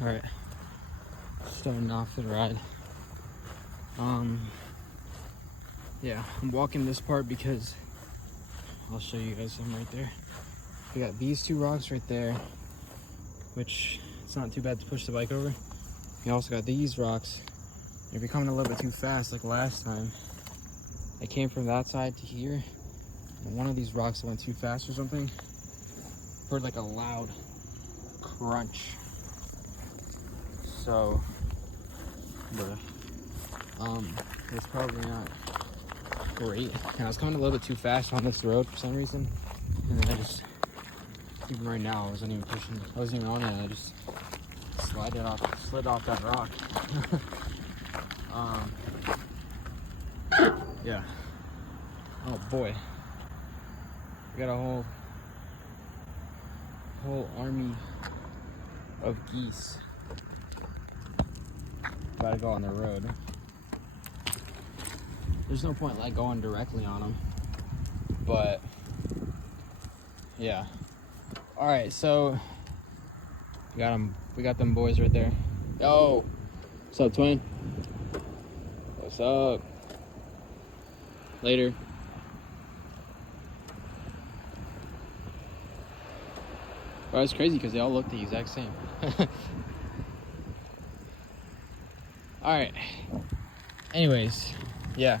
Alright, starting off the ride. Yeah, I'm walking this part because I'll show you guys some right there. We got these two rocks right there, which it's not too bad to push the bike over. You also got these rocks. If you're coming a little bit too fast, like last time, I came from that side to here, and one of these rocks went too fast or something. Heard like a loud crunch. So, it's probably not great. And I was coming a little bit too fast on this road for some reason, and then I just, even right now, I wasn't even pushing, I wasn't even on it, and I just slid off that rock. Yeah. Oh boy, we got a whole army of geese about to go on the road. There's no point like going directly on them, but yeah. All right, so we got them boys right there. Yo, what's up, twin? What's up? Later. Well, it's crazy because they all look the exact same. All right. Anyways, yeah.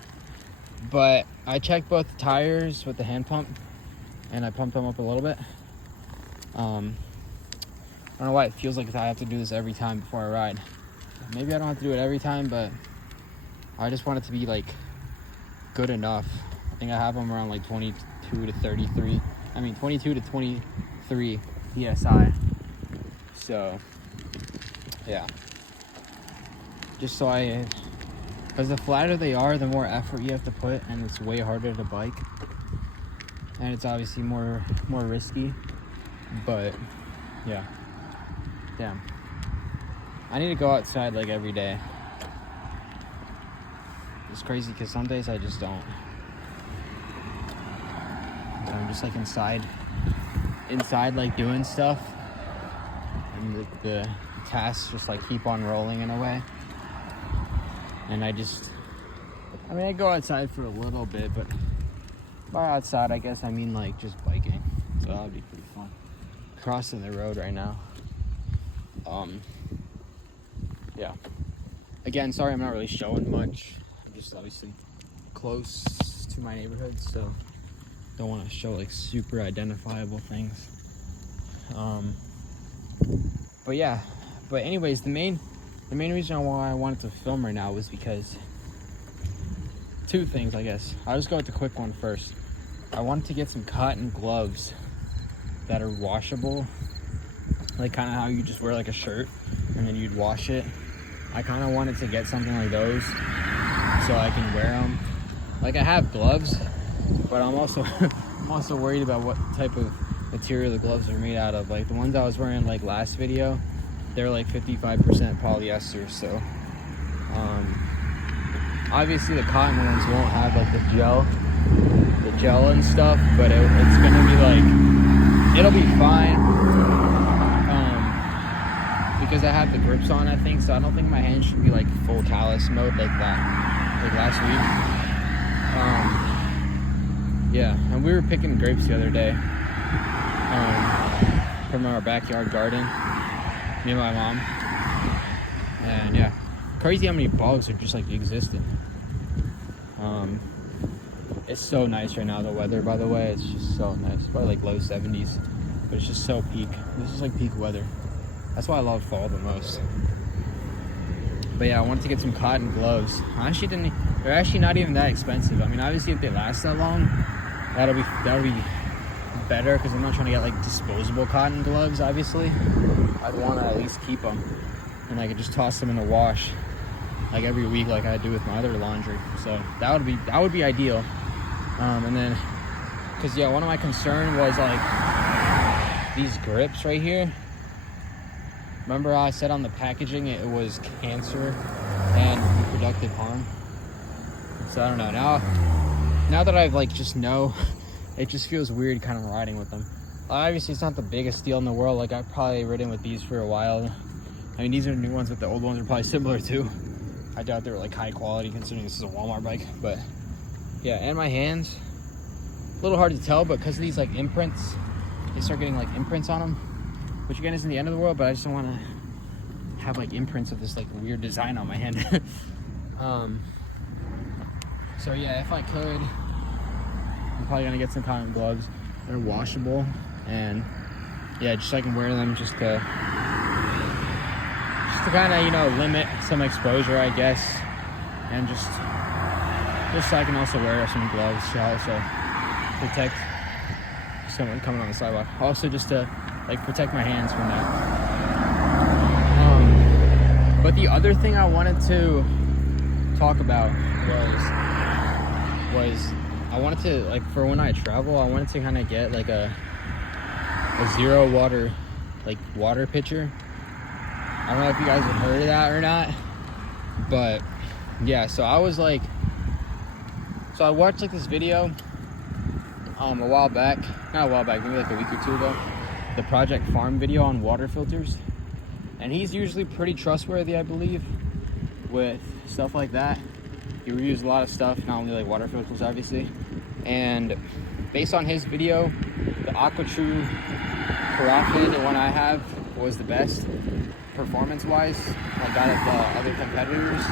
But I checked both the tires with the hand pump, and I pumped them up a little bit. I don't know why it feels like I have to do this every time before I ride. Maybe I don't have to do it every time, but I just want it to be like good enough. I think I have them around like 22 to 33. I mean 22 to 23 PSI. So yeah. Just so because the flatter they are, the more effort you have to put, and it's way harder to bike. And it's obviously more risky. But yeah. Damn. I need to go outside like every day. It's crazy because some days I just don't. I'm just like inside like doing stuff, and the tasks just like keep on rolling in a way. And I go outside for a little bit, but by outside I guess I mean like just biking. So that would be pretty fun. Crossing the road right now. Yeah. Again, sorry I'm not really showing much. I'm just obviously close to my neighborhood, so don't want to show like super identifiable things. But yeah. But anyways, the main reason why I wanted to film right now was because two things, I guess. I'll just go with the quick one first. I wanted to get some cotton gloves that are washable, like kind of how you just wear like a shirt and then you'd wash it. I kind of wanted to get something like those so I can wear them. Like I have gloves, but I'm also worried about what type of material the gloves are made out of. Like the ones I was wearing like last video, they're like 55% polyester. So obviously the cotton ones won't have like the gel and stuff, but it's gonna be like, it'll be fine. Because I have the grips on, I think, so I don't think my hands should be like full callus mode like that, like last week. Yeah, and we were picking grapes the other day from our backyard garden, me and my mom. And yeah, crazy how many bugs are just like existing. It's so nice right now, the weather, by the way. It's just so nice. Probably like low 70s, but it's just so peak. This is like peak weather. That's why I love fall the most. But yeah, I wanted to get some cotton gloves. They're actually not even that expensive. I mean, obviously if they last that long, that'll be better, because I'm not trying to get like disposable cotton gloves, obviously. I'd want to at least keep them, and I could just toss them in the wash like every week like I do with my other laundry. So that would be ideal. And then, because yeah, one of my concern was like these grips right here. Remember how I said on the packaging it was cancer and reproductive harm? So I don't know. Now that I've like just know, it just feels weird kind of riding with them. Obviously it's not the biggest deal in the world. Like I've probably ridden with these for a while, I mean, these are new ones, but the old ones are probably similar too. I doubt they were like high quality considering this is a Walmart bike, but yeah. And my hands, a little hard to tell, but because of these like imprints, they start getting like imprints on them, which again isn't the end of the world, but I just don't want to have like imprints of this like weird design on my hand. So yeah, if I could, I'm probably gonna get some cotton gloves. They're washable, and yeah, just so I can wear them just to kind of, you know, limit some exposure, I guess, and just so I can also wear some gloves to also protect someone coming on the sidewalk. Also, just to like protect my hands from that. But the other thing I wanted to talk about was I wanted to, like, for when I travel, I wanted to kind of get like a zero water, like water pitcher. I don't know if you guys have heard of that or not, but yeah, so I watched like this video a while back, not a while back, maybe like a week or two ago, the Project Farm video on water filters, and he's usually pretty trustworthy, I believe, with stuff like that. He reviews a lot of stuff, not only like water filters, obviously, and based on his video, the AquaTrue Carafe, the one I have, was the best performance-wise, like out of the other competitors.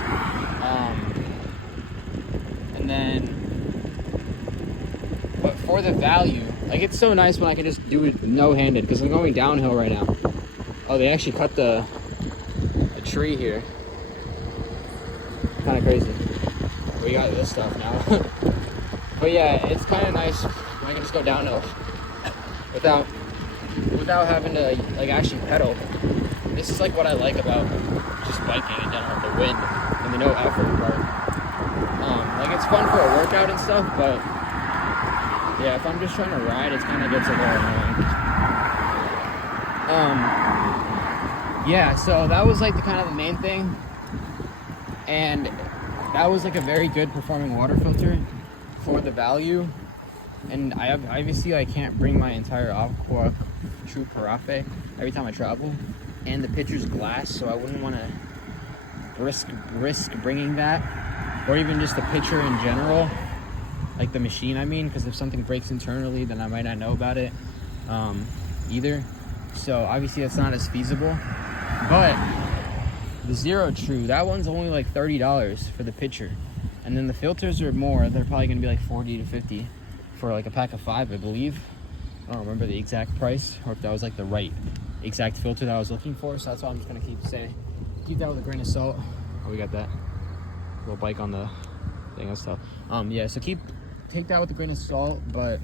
And then, but for the value, like, it's so nice when I can just do it no-handed, because I'm going downhill right now. Oh, they actually cut the tree here. Kind of crazy. We got this stuff now. But yeah, it's kind of nice when I can just go downhill without having to like actually pedal. This is like what I like about just biking in general, the wind and the no effort part. Like, it's fun for a workout and stuff, but yeah, if I'm just trying to ride, it kind of gets a little annoying. Yeah, so that was like the kind of the main thing, and that was like a very good performing water filter for the value. And I obviously I can't bring my entire AquaTrue Carafe every time I travel, and the pitcher's glass, so I wouldn't want to risk bringing that, or even just the pitcher in general, like the machine, I mean, because if something breaks internally, then I might not know about it either. So obviously that's not as feasible. But the Zero True, that one's only like $30 for the pitcher, and then the filters are more. They're probably gonna be like 40 to 50 for like a pack of 5, I believe. I don't remember the exact price, or if that was like the right exact filter that I was looking for, so that's why I'm just gonna keep that with a grain of salt. Oh, we got that little bike on the thing and stuff. Yeah, so take that with a grain of salt, but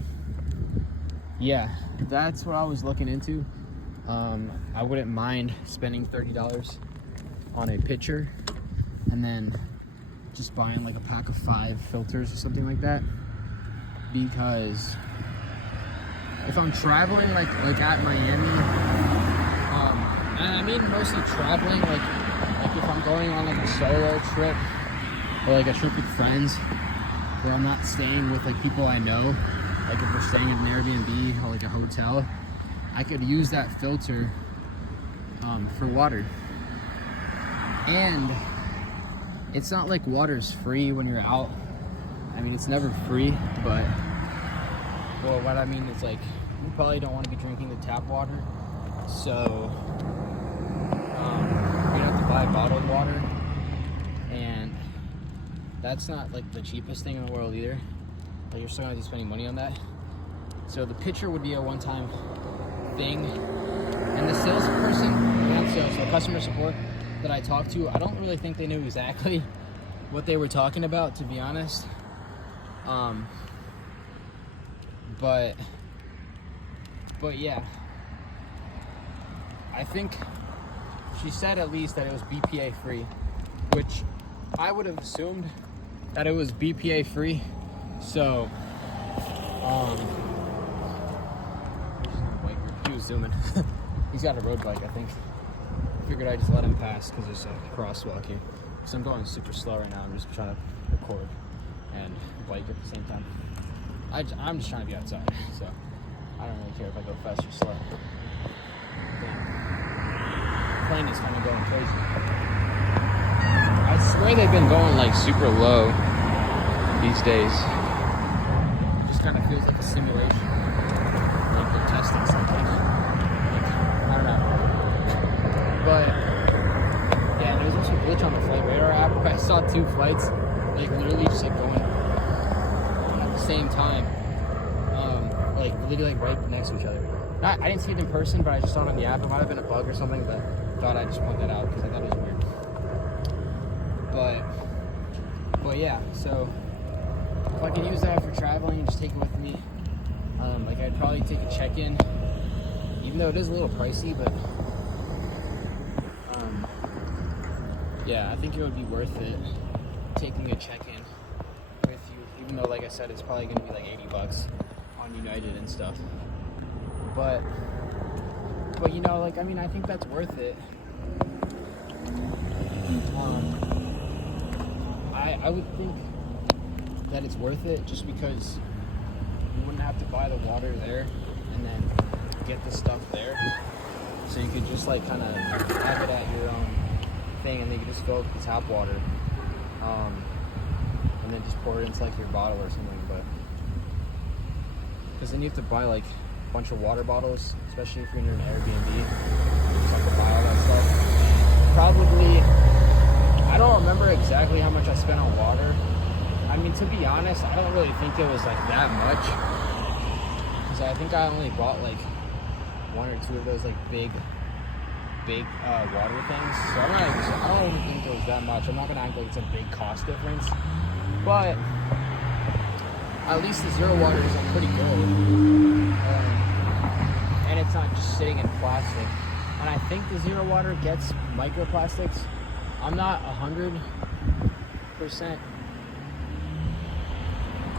yeah, that's what I was looking into. I wouldn't mind spending $30 on a pitcher and then just buying like a pack of 5 filters or something like that, because if I'm traveling like at Miami, and I mean mostly traveling, like if I'm going on like a solo trip or like a trip with friends where I'm not staying with like people I know, like if we're staying at an Airbnb or like a hotel, I could use that filter for water. And it's not like water's free when you're out. I mean, it's never free, but well, what I mean is, like, you probably don't want to be drinking the tap water, so you're gonna have to buy bottled water, and that's not like the cheapest thing in the world either. Like, you're still gonna be spending money on that. So the pitcher would be a one-time thing. And the the customer support that I talked to, I don't really think they knew exactly what they were talking about, to be honest. But yeah, I think she said at least that it was BPA free, which I would have assumed that it was BPA free. So he was zooming. He's got a road bike, I think. Figured I'd just let him pass because there's a crosswalk here. So I'm going super slow right now. I'm just trying to record and bike at the same time. I'm just trying to be outside, so I don't really care if I go fast or slow. Damn. plane is kind of going crazy. I swear they've been going like super low these days. It just kind of feels like a simulation. Like they're testing something. I don't know. But yeah, there's also a glitch on the flight radar app. I saw 2 flights, like literally just like going at the same time. Like literally like right next to each other. I didn't see it in person, but I just saw it on the app. It might have been a bug or something, but thought I'd just point that out because I thought it was weird. But yeah, so if I could use that for traveling and just take it with me, like I'd probably take a check-in, even though it is a little pricey, but yeah, I think it would be worth it taking a check-in with you, even though, like I said, it's probably going to be like $80 on United and stuff. But you know, like, I mean, I think that's worth it. I would think that it's worth it just because you wouldn't have to buy the water there and then get the stuff there. So you could just like kind of have it at your own thing, and then you could just fill up the tap water, and then just pour it into like your bottle or something. But because then you have to buy like a bunch of water bottles, especially if you're in an Airbnb. You just have to buy all that stuff. Probably, I don't remember exactly how much I spent on water. I mean, to be honest, I don't really think it was like that much, because I think I only bought like 1 or 2 of those like big water things. So I don't even think it was that much. I'm not gonna act like it's a big cost difference, but at least the zero water is like pretty good, and it's not just sitting in plastic. And I think the zero water gets microplastics. I'm not 100%.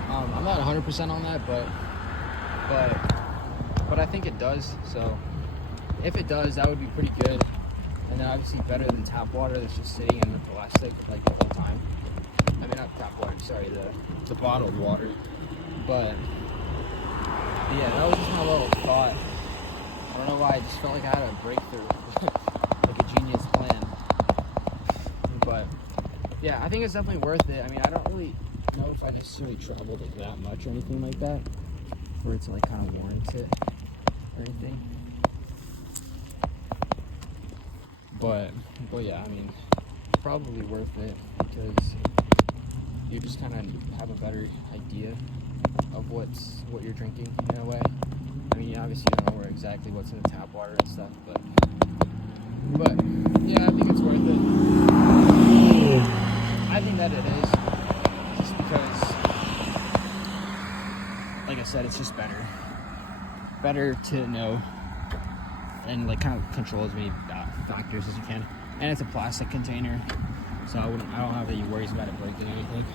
I'm not 100% on that, but I think it does. So if it does, that would be pretty good. And then obviously better than tap water that's just sitting in the plastic like the whole time. I mean, not tap water, sorry, the bottled water. But yeah, that was just my little thought. I don't know why, I just felt like I had a breakthrough, like a genius plan. But yeah, I think it's definitely worth it. I mean, I don't really know if I necessarily traveled like that much or anything like that, for it to like kind of warrant it or anything. But yeah, I mean, it's probably worth it because you just kind of have a better idea of what you're drinking in a way. I mean, obviously you don't know exactly what's in the tap water and stuff, but yeah, I think it's worth it. I think that it is, just because, like I said, it's just better to know and like kind of control as many factors as you can. And it's a plastic container, so I don't have any worries about it breaking or anything.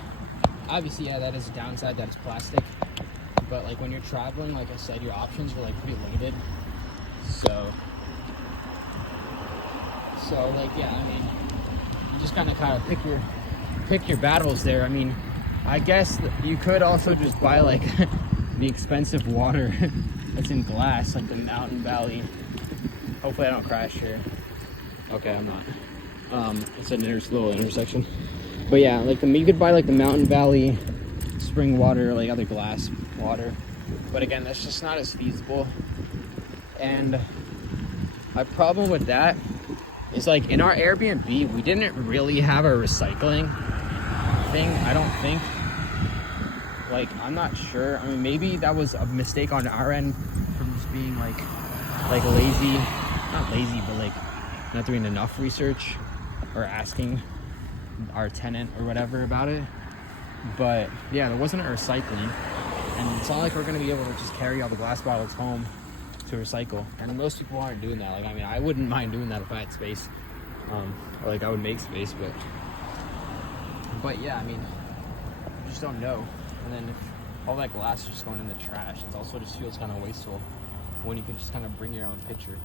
Obviously, yeah, that is a downside, that it's plastic, but like when you're traveling, like I said, your options are like pretty limited. So like, yeah, I mean, you just kind of pick your battles there. I mean, I guess you could also just buy like the expensive water that's in glass, like the Mountain Valley. Hopefully I don't crash here. Okay, I'm not. It's a little intersection. But yeah, like you could buy like the Mountain Valley spring water, like other glass water. But again, that's just not as feasible. And my problem with that is, like, in our Airbnb, we didn't really have a recycling thing, I don't think. Like, I'm not sure. I mean, maybe that was a mistake on our end from just being like lazy. Not lazy, but like not doing enough research or asking our tenant or whatever about it. But yeah, there wasn't a recycling, and it's not like we're gonna be able to just carry all the glass bottles home to recycle. And most people aren't doing that. Like, I mean, I wouldn't mind doing that if I had space, or like I would make space, but yeah, I mean, you just don't know. And then if all that glass is just going in the trash, it also just feels kind of wasteful when you can just kind of bring your own pitcher.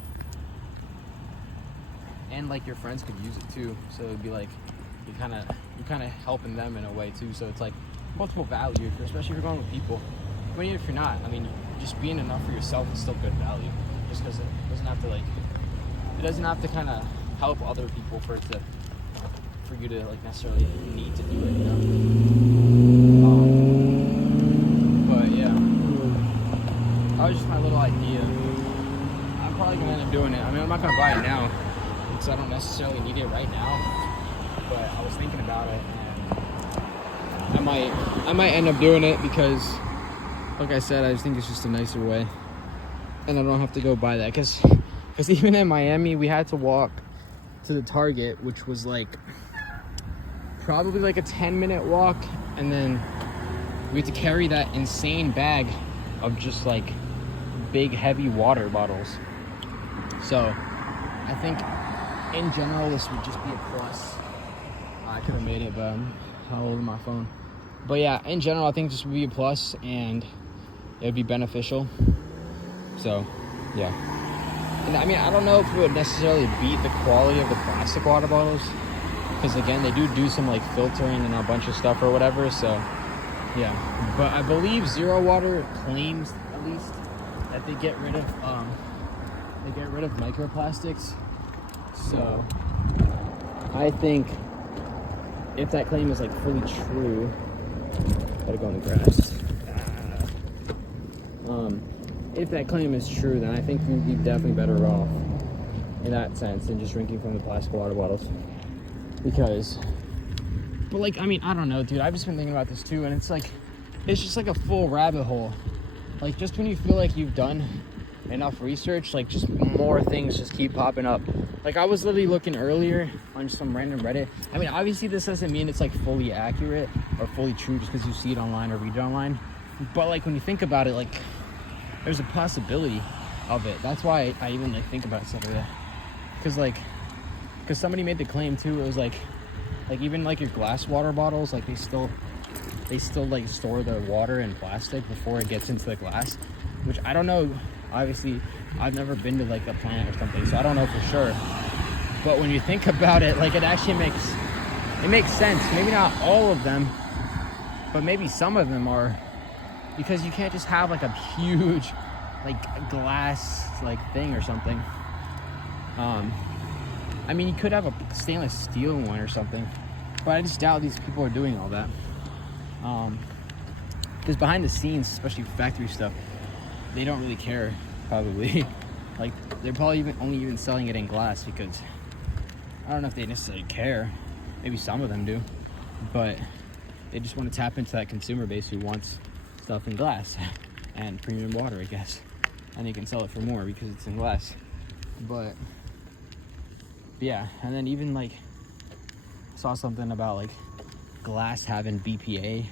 And like your friends could use it too, so it'd be like you're kind of helping them in a way too. So it's like multiple value, especially if you're going with people. But even if you're not, I mean, just being enough for yourself is still good value. Just because it doesn't have to kind of help other people for you to like necessarily need to do it, you know. But yeah, that was just my little idea. I'm probably gonna end up doing it. I mean, I'm not gonna buy it now because I don't necessarily need it right now. But I was thinking about it, and I might end up doing it because, like I said, I just think it's just a nicer way, and I don't have to go buy that because even in Miami we had to walk to the Target, which was like probably like a 10-minute walk, and then we had to carry that insane bag of just like big heavy water bottles. So I think in general this would just be a plus. I could have made it, but I'm all over my phone. But yeah, in general I think this would be a plus and it would be beneficial. So yeah, and I mean, I don't know if it would necessarily beat the quality of the plastic water bottles, because again, they do some like filtering and a bunch of stuff or whatever. So yeah, but I believe Zero Water claims at least that they get rid of microplastics. So I think if that claim is like fully true, gotta go in the grass. If that claim is true, then I think we'd be definitely better off in that sense than just drinking from the plastic water bottles. Because, but like, I mean, I don't know, dude. I've just been thinking about this too, and it's like, it's just like a full rabbit hole. Like, just when you feel like you've done enough research, like, just more things just keep popping up. Like, I was literally looking earlier on some random Reddit. I mean, obviously, this doesn't mean it's like fully accurate or fully true just because you see it online or read it online. But like, when you think about it, like, there's a possibility of it. That's why I even like think about stuff like that. Because somebody made the claim too. It was like even like your glass water bottles, like they still like store the water in plastic before it gets into the glass, which I don't know. Obviously, I've never been to like a plant or something, so I don't know for sure. But when you think about it, like, it actually makes sense. Maybe not all of them, but maybe some of them are. Because you can't just have like a huge like glass like thing or something. I mean, you could have a stainless steel one or something, but I just doubt these people are doing all that. Because behind the scenes, especially factory stuff, they don't really care, probably. Like, they're probably only selling it in glass because I don't know if they necessarily care. Maybe some of them do, but they just want to tap into that consumer base who wants stuff in glass and premium water, I guess, and they can sell it for more because it's in glass. But yeah, and then even like saw something about like glass having BPA,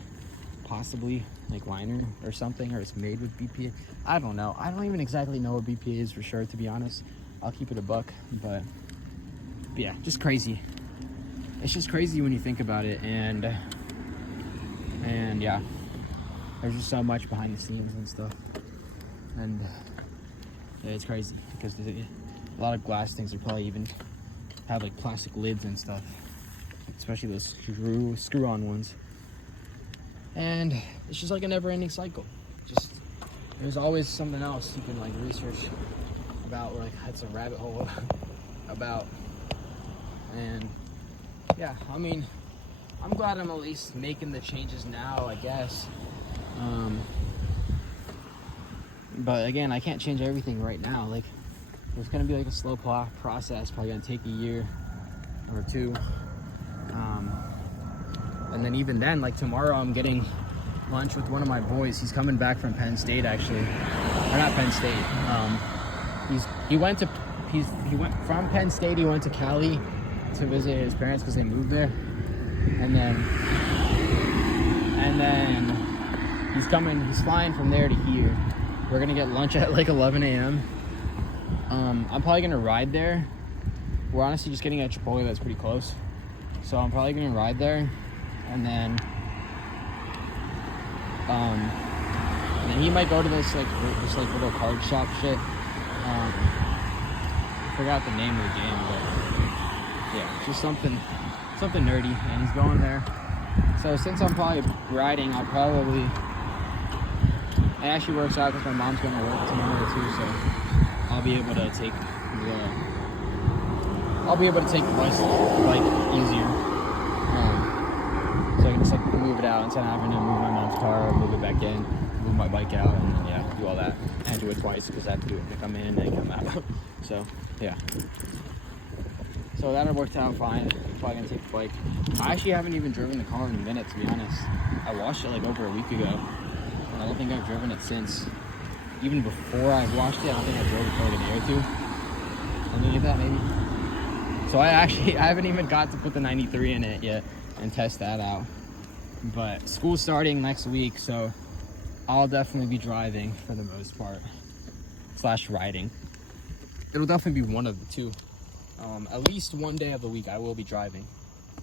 possibly like liner or something, or it's made with BPA. I don't know. I don't even exactly know what BPA is for sure, to be honest. I'll keep it a buck, but yeah, just crazy. It's just crazy when you think about it, and yeah. There's just so much behind the scenes and stuff, and yeah, it's crazy because a lot of glass things are probably even have like plastic lids and stuff, especially those screw-on ones. And it's just like a never-ending cycle. Just there's always something else you can like research about, or like it's a rabbit hole about. And yeah, I mean, I'm glad I'm at least making the changes now, I guess. But again, I can't change everything right now. Like, it's gonna be like a slow process, probably gonna take a year or two. And then even then, like tomorrow I'm getting lunch with one of my boys. He's coming back from Penn State, actually. Or not Penn State. He went from Penn State, he went to Cali to visit his parents because they moved there. And then he's flying from there to here. We're gonna get lunch at like 11 a.m. I'm probably gonna ride there. We're honestly just getting a Chipotle that's pretty close. So I'm probably gonna ride there, and then he might go to this little card shop shit. Forgot the name of the game, but yeah, just something nerdy, and he's going there. So since I'm probably riding, it actually works out because my mom's going to work tomorrow too, so I'll be able to take I'll be able to take the bike easier. So I can just like move it out instead of having to move my mom's car, move it back in, move my bike out, and then yeah, do all that and do it twice because I have to do it to come in and come out. So yeah. So that worked out fine. Probably gonna take the bike. I actually haven't even driven the car in a minute, to be honest. I washed it like over a week ago, and I don't think I've driven it since. Even before I washed it, I don't think I drove it for like a day or two. Something like that, maybe. So I haven't even got to put the 93 in it yet and test that out. But school's starting next week, so I'll definitely be driving for the most part, / riding. It'll definitely be one of the two. At least one day of the week I will be driving.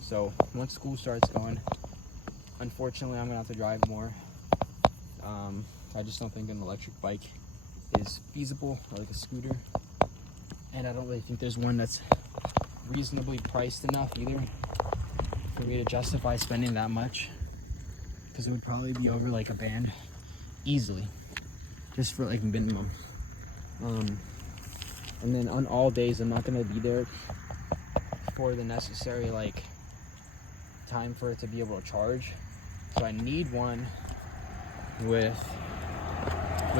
So once school starts going, unfortunately I'm gonna have to drive more. I just don't think an electric bike is feasible, or like a scooter. And I don't really think there's one that's reasonably priced enough either for me to justify spending that much. Because it would probably be over like a band easily, just for like minimum. And then on all days I'm not gonna be there for the necessary like time for it to be able to charge. So I need one with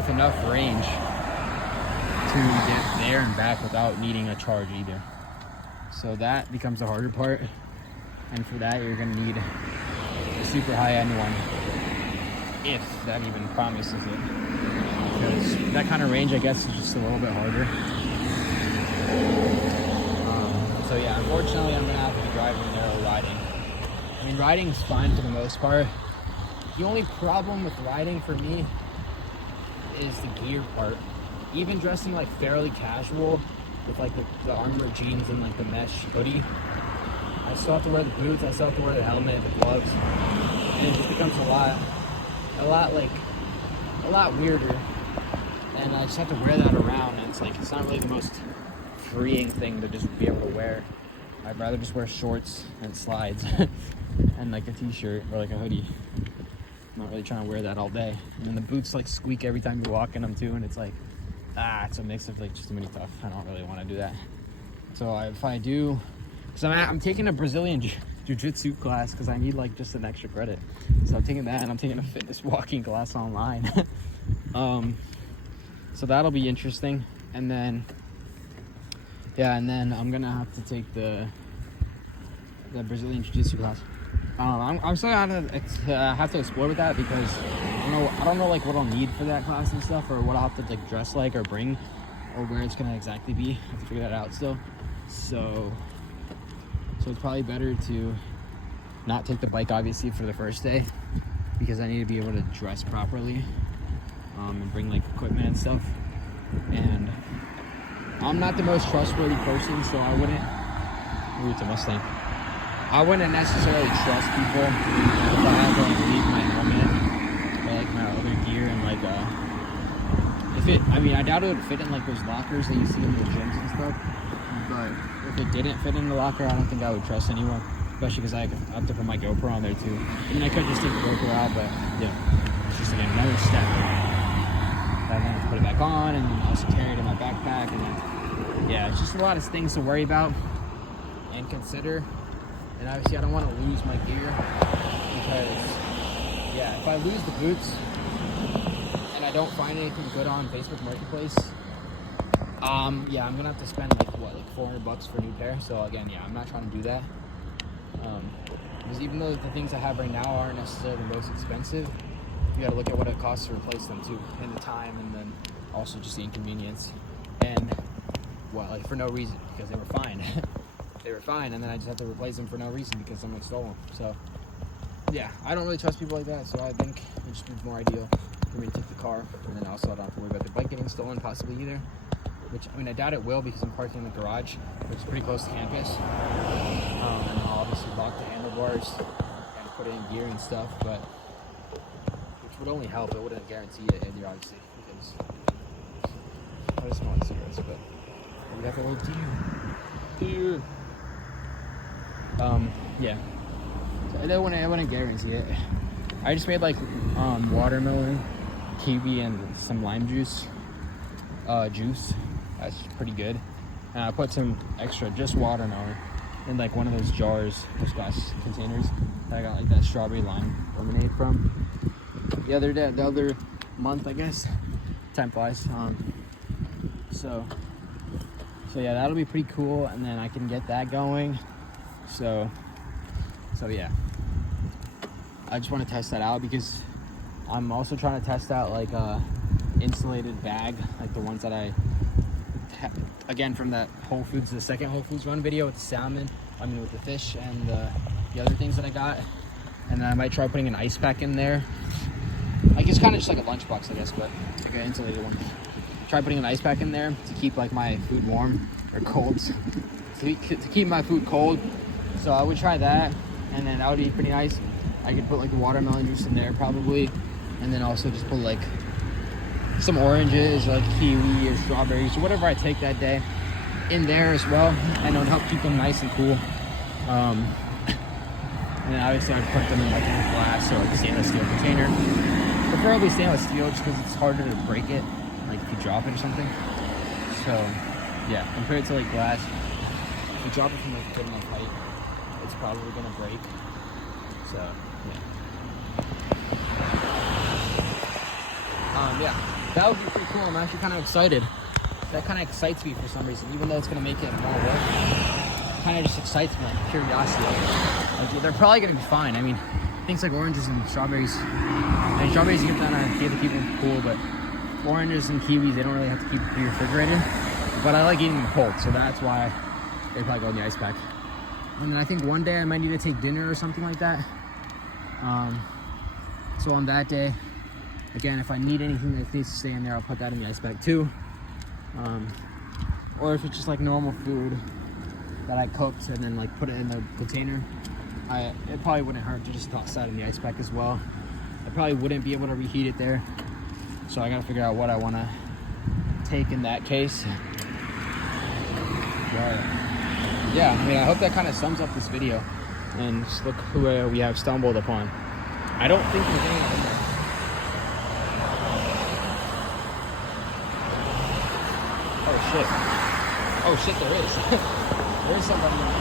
enough range to get there and back without needing a charge either. So that becomes the harder part. And for that you're gonna need a super high-end one, if that even promises it. Because that kind of range, I guess, is just a little bit harder. So yeah, unfortunately I'm gonna have to be driving there or riding. I mean, riding's fine for the most part. The only problem with riding for me is the gear part. Even dressing like fairly casual with like the armored jeans and like the mesh hoodie, I still have to wear the boots, I still have to wear the helmet, the gloves, and it just becomes a lot weirder. And I just have to wear that around, and it's not really the most freeing thing to just be able to wear. I'd rather just wear shorts and slides and like a t-shirt or like a hoodie. I'm not really trying to wear that all day. And then the boots like squeak every time you walk in them too, and it's like, it's a mix of like just too many tough. I don't really want to do that. So if I do, because I'm taking a Brazilian jiu-jitsu class because I need like just an extra credit. So I'm taking that, and I'm taking a fitness walking class online. So that'll be interesting. And then I'm gonna have to take the Brazilian jiu-jitsu class. I'm still gonna have to explore with that because I don't know like what I'll need for that class and stuff, or what I'll have to like dress like or bring, or where it's gonna exactly be. I have to figure that out still. So it's probably better to not take the bike obviously for the first day, because I need to be able to dress properly, and bring like equipment and stuff. And I'm not the most trustworthy person, so I wouldn't. Ooh, it's a Mustang. I wouldn't necessarily trust people if I had to like leave my helmet or like my other gear and like I doubt it would fit in like those lockers that you see in the gyms and stuff. But if it didn't fit in the locker, I don't think I would trust anyone, especially because I have to put my GoPro on there too. I mean, I could just take the GoPro out, but yeah, it's just again another step. I have to put it back on, and also carry it in my backpack, and then, yeah, it's just a lot of things to worry about and consider. And obviously I don't want to lose my gear, because yeah, if I lose the boots and I don't find anything good on Facebook Marketplace, yeah, I'm gonna have to spend like $400 for a new pair. So again, yeah, I'm not trying to do that, because even though the things I have right now aren't necessarily the most expensive, you got to look at what it costs to replace them too, and the time, and then also just the inconvenience, and like for no reason, because they were fine. They were fine, and then I just have to replace them for no reason because someone stole them. So yeah, I don't really trust people like that, so I think it just be more ideal for me to take the car, and then also I don't have to worry about the bike getting stolen possibly either, which I mean I doubt it will, because I'm parking in the garage, which is pretty close to campus, and I'll obviously lock the handlebars and put in gear and stuff, but which would only help. It wouldn't guarantee it either, obviously, because I just want cigarettes. But we got the little deer. Yeah. So I wouldn't guarantee it. I just made like watermelon, kiwi, and some lime juice. That's pretty good. And I put some extra just watermelon in like one of those jars, those glass containers that I got like that strawberry lime lemonade from the other month, I guess. Time flies. So yeah, that'll be pretty cool, and then I can get that going. So yeah, I just want to test that out because I'm also trying to test out like a insulated bag, like the ones that I again from that Whole Foods, the second Whole Foods run video with the salmon, with the fish and the other things that I got. And then I might try putting an ice pack in there. Like it's kind of just like a lunchbox, I guess, but it's like an insulated one. Try putting an ice pack in there to keep like my food warm or cold, to keep my food cold. So I would try that, and then that would be pretty nice. I could put like the watermelon juice in there probably, and then also just put like some oranges, like kiwi or strawberries or whatever I take that day in there as well, and it would help keep them nice and cool. And then obviously I'd put them in like in a glass or like a stainless steel container, preferably stainless steel just because it's harder to break it, like if you drop it or something. So yeah, compared to like glass, if you drop it from like a good enough height, it's probably gonna break. So yeah, that would be pretty cool. I'm actually kind of excited. That kind of excites me for some reason, even though it's gonna make it more work. Kind of just excites me, like curiosity. Like they're probably gonna be fine. I mean, things like oranges and strawberries. I mean, strawberries you get to keep them cool, but oranges and kiwis they don't really have to keep in the refrigerator. But I like eating them cold, so that's why they probably go in the ice pack. And then I think one day I might need to take dinner or something like that. So on that day, again, if I need anything that needs to stay in there, I'll put that in the ice pack too. Or if it's just like normal food that I cooked and then like put it in the container, it probably wouldn't hurt to just toss that in the ice pack as well. I probably wouldn't be able to reheat it there, so I gotta figure out what I want to take in that case. But yeah, I mean, I hope that kind of sums up this video. And just look who we have stumbled upon. I don't think there's anyone in there. Oh shit, there is. There is somebody in there.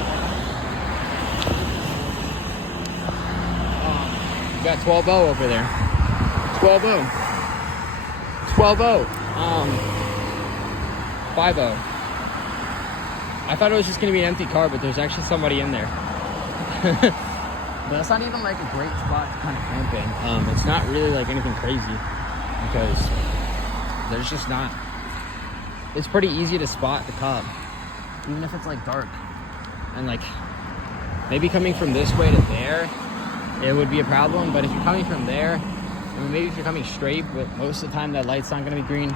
You got 12-0 over there. 12-0. 12-0. 5-0. I thought it was just gonna be an empty car, but there's actually somebody in there. But that's not even like a great spot to kind of camp in. It's not really like anything crazy because there's just not. It's pretty easy to spot the cop, even if it's like dark. And like maybe coming from this way to there, it would be a problem. But if you're coming from there, I mean, maybe if you're coming straight, but most of the time that light's not gonna be green.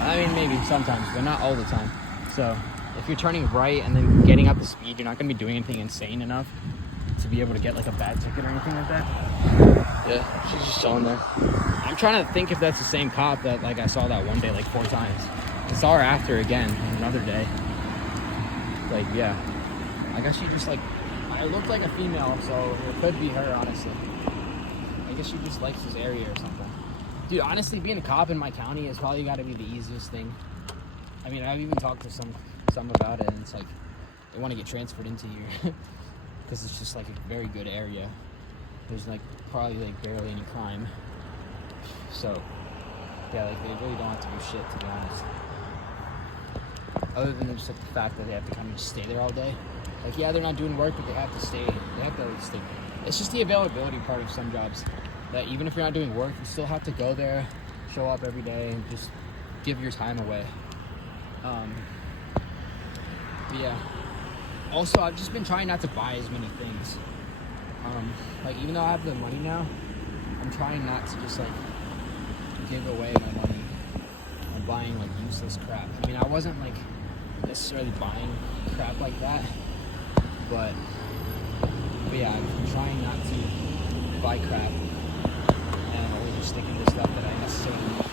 I mean, maybe sometimes, but not all the time. So if you're turning right and then getting up the speed, you're not gonna be doing anything insane enough to be able to get like a bad ticket or anything like that. Yeah, she's just chilling there. I'm trying to think if that's the same cop that like I saw that one day like 4 times. I saw her after again another day. Like, yeah, I guess she just like, I looked like a female, so it could be her, honestly. I guess she just likes this area or something. Dude, honestly, being a cop in my county has probably got to be the easiest thing. I mean, I've even talked to some about it, and it's like they want to get transferred into here because it's just like a very good area. There's like probably like barely any crime. So yeah, like they really don't have to do shit, to be honest. Other than just like the fact that they have to kind of just stay there all day. Like, yeah, they're not doing work, but they have to stay. They have to at least stay. It's just the availability part of some jobs. That even if you're not doing work, you still have to go there, show up every day, and just give your time away. But yeah. Also, I've just been trying not to buy as many things. Like, even though I have the money now, I'm trying not to just like give away my money on buying like useless crap. I mean, I wasn't like necessarily buying crap like that, but yeah, I'm trying not to buy crap and only just stick into stuff that I necessarily need.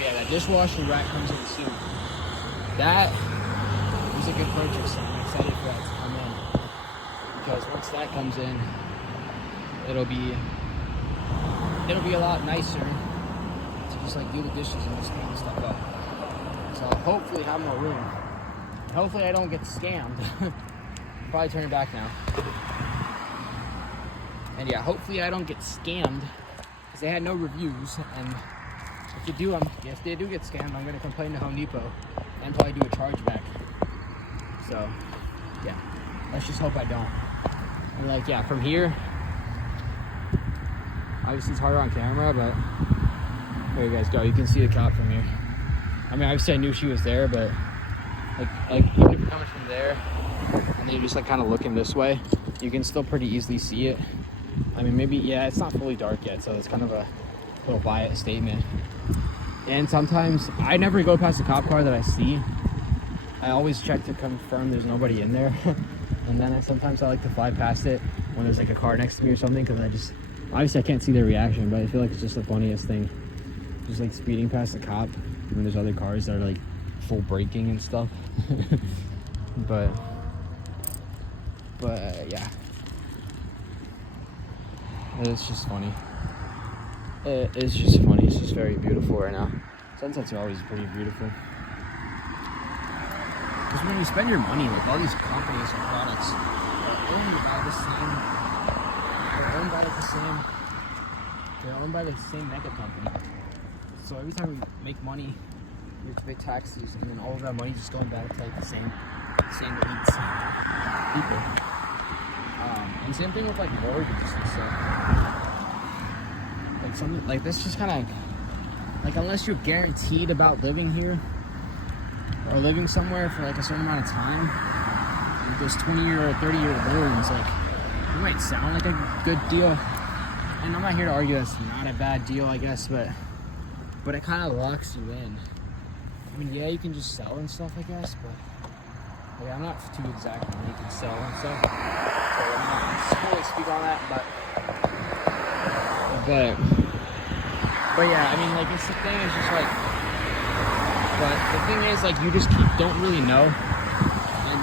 Yeah, that dishwasher rack comes in soon. That was a good purchase. I'm excited for that to come in, because once that comes in, it'll be a lot nicer to just like do the dishes and just clean stuff up. So hopefully have more room. Hopefully I don't get scammed. Probably turn it back now. And yeah, hopefully I don't get scammed because they had no reviews. And if they do get scammed, I'm gonna complain to Home Depot and probably do a chargeback. So yeah, let's just hope I don't. And like, yeah, from here, obviously it's harder on camera, but there you guys go. You can see the cop from here. I mean, obviously I knew she was there, but like even if you're coming from there and then you're just like kind of looking this way, you can still pretty easily see it. I mean, maybe, yeah, it's not fully dark yet, so it's kind of a little biased statement. And sometimes I never go past the cop car that I see. I always check to confirm there's nobody in there. And then sometimes I like to fly past it when there's like a car next to me or something, because obviously I can't see their reaction, but I feel like it's just the funniest thing. Just like speeding past the cop when there's other cars that are like full braking and stuff. but yeah, it's just funny. It's just funny. It's just very beautiful right now. Sunsets are always pretty beautiful. Because when you spend your money, like all these companies and products are owned by the same. They're owned by like the same. They're owned by the same mega company. So every time we make money, we have to pay taxes, and then all of that money just going back to like the same elites people. And same thing with like mortgages and stuff. Like something like this, just kind of like unless you're guaranteed about living here or living somewhere for like a certain amount of time, with those 20-year or 30-year loans, like it might sound like a good deal. And I'm not here to argue that's not a bad deal, I guess, but it kind of locks you in. I mean, yeah, you can just sell and stuff, I guess, but yeah, I'm not too exact on when you can sell and stuff, so I'm not going to fully speak on that, but yeah, I mean, like, it's the thing is just like, but the thing is, like, you just don't really know, and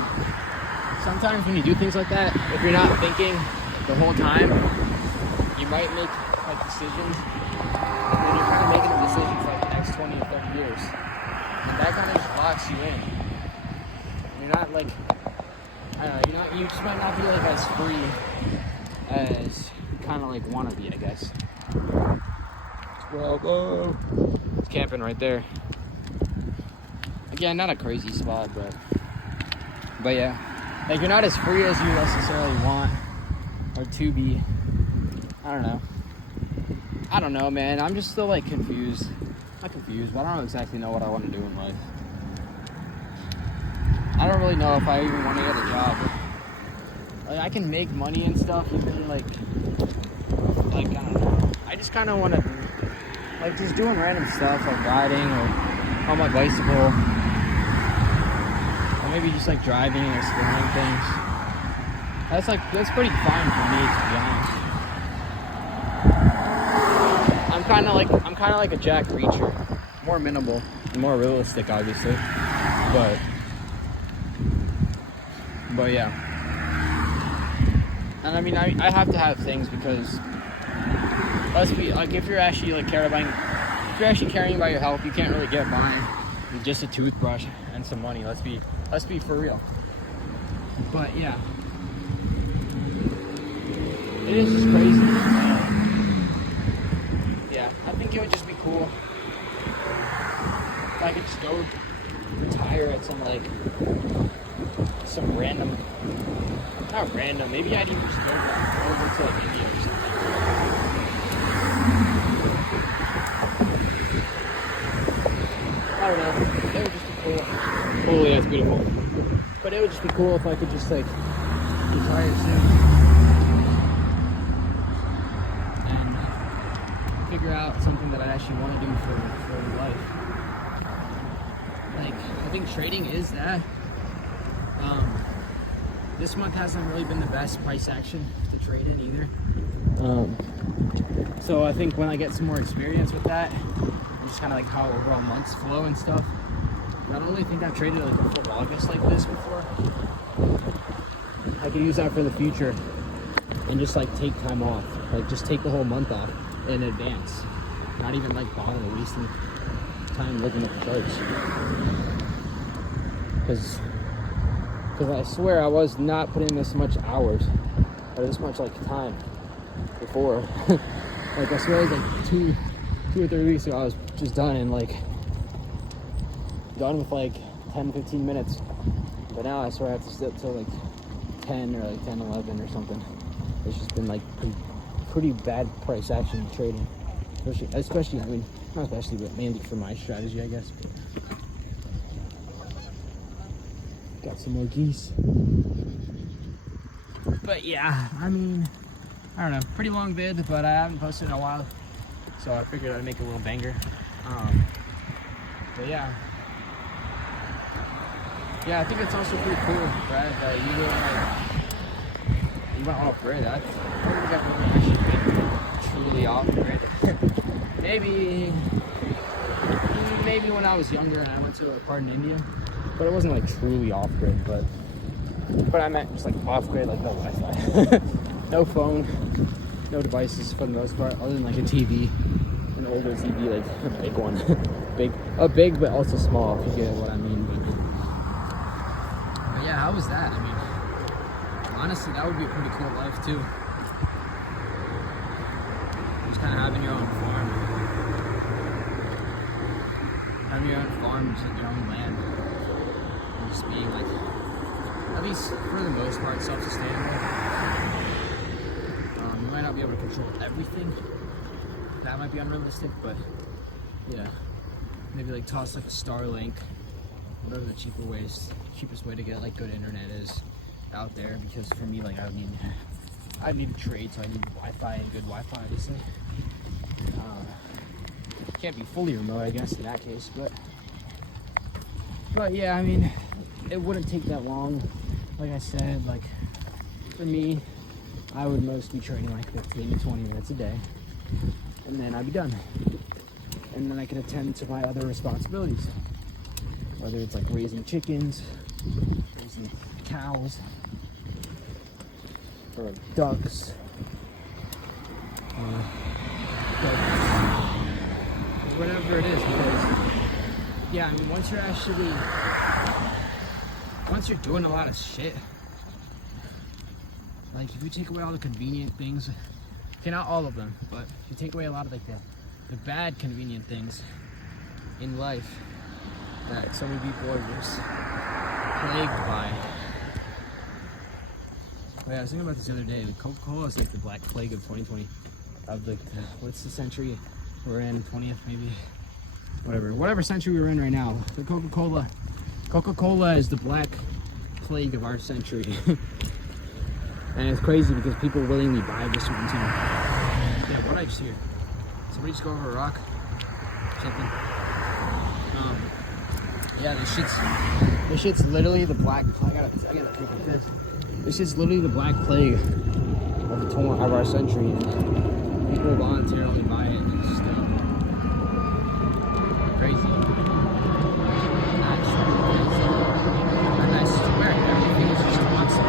sometimes when you do things like that, if you're not thinking the whole time, you might make, like, decisions, and then you're kind of making a decision for, like, the next 20 or 30 years, and that kind of just locks you in. You're not, like, I don't know, you just might not be, like, as free as you kind of, like, want to be, I guess. Whoa. It's camping right there. Again, not a crazy spot, but yeah. Like, you're not as free as you necessarily want or to be. I don't know, man. I'm just still, like, confused. Not confused, but I don't exactly know what I want to do in life. I don't really know if I even want to get a job. Like, I can make money and stuff, even, like, I don't know. I just kind of want to, like, just doing random stuff, like riding or on my bicycle. Or maybe just, like, driving and exploring things. That's pretty fine for me, to be honest. I'm kind of like a Jack Reacher. More minimal and more realistic, obviously. But yeah. And I mean, I have to have things because, let's be, like, if you're actually, like, caring about your health, you can't really get by with just a toothbrush and some money. Let's be for real. But yeah. It is just crazy. Yeah, I think it would just be cool if I could just go retire at some random, not random, maybe I'd even just go over to like India or something. I don't know, it would just be cool. Oh yeah, it's beautiful. But it would just be cool if I could just like retire soon and figure out something that I actually want to do for life. Like, I think trading is that. This month hasn't really been the best price action to trade in either. So I think when I get some more experience with that, and just kind of like how overall months flow and stuff, I don't really think I've traded like a full August like this before. I could use that for the future and just like take time off, like just take the whole month off in advance, not even like bother wasting time looking at the charts. because I swear I was not putting this much hours or this much like time before. Like I swear like two or 3 weeks ago I was just done and like done with like 10-15 minutes, but now I swear I have to sit till like 10 or like 10-11 or something. It's just been like pretty bad price action trading, especially I mean not especially but mainly for my strategy I guess. Got some more geese, but yeah, I mean I don't know, pretty long vid, but I haven't posted in a while, so I figured I'd make a little banger. But yeah, I think it's also pretty cool, Brad, that you went off grid. I don't think I've ever actually been truly off grid. maybe when I was younger and I went to a part in India, but it wasn't like truly off grid. But I meant just like off grid, like no Wi-Fi, no phone, no devices for the most part, other than like a TV, an older TV, like a big one, big but also small, if you get what I mean. But yeah, how was that? I mean, honestly, that would be a pretty cool life too. Just kind of having your own farm, just like your own land, and just being like, at least for the most part, self-sustainable. You might not be able to control everything. That might be unrealistic, but yeah, maybe like toss like a Starlink, whatever the cheapest way to get like good internet is out there. Because for me, like I'd need to trade, so I need Wi-Fi and good Wi-Fi, obviously. Can't be fully remote, I guess, in that case, but yeah, I mean, it wouldn't take that long. Like I said, like for me, I would mostly be trading like 15 to 20 minutes a day, and then I'd be done. And then I can attend to my other responsibilities, whether it's like raising chickens, raising cows, or ducks, whatever it is. Because yeah, I mean, once you're doing a lot of shit, like if you take away all the convenient things, okay, not all of them, but if you take away a lot of like the bad convenient things in life that so many people are just plagued by. But yeah, I was thinking about this the other day. The Coca-Cola is like the black plague of 2020, of the what's the century we're in, 20th maybe, whatever century we're in right now. The Coca-Cola is the black plague of our century. And it's crazy because people willingly buy this one too. Yeah, what did I just hear? Somebody just go over a rock? Something. Yeah, this shit's literally the black plague. I gotta take a piss. This is literally the black plague of our century, and people voluntarily buy it. And it's still crazy. And I swear, everything is just awesome.